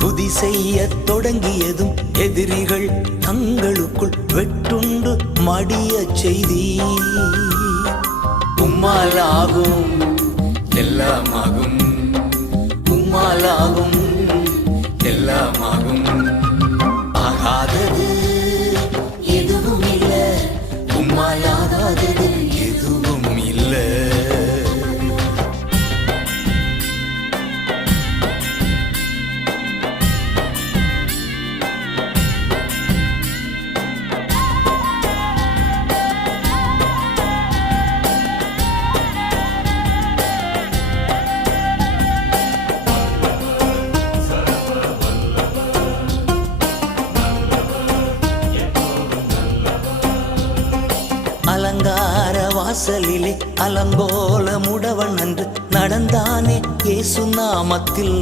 துதி செய்ய தொடங்கியதும் எதிரிகள் தங்களுக்குள் வெட்டுண்டு மடிய செய்தி. உம்மாலாகும் எல்லாமாகும். உம்மாலாகும் எல்லாமாகும். ஆகாதது எதுவும் இல்லை உம்மாலா அலங்கார வாசலிலே அலங்கோல முடவன் அன்று நடந்தானே இயேசு நாமத்தில்.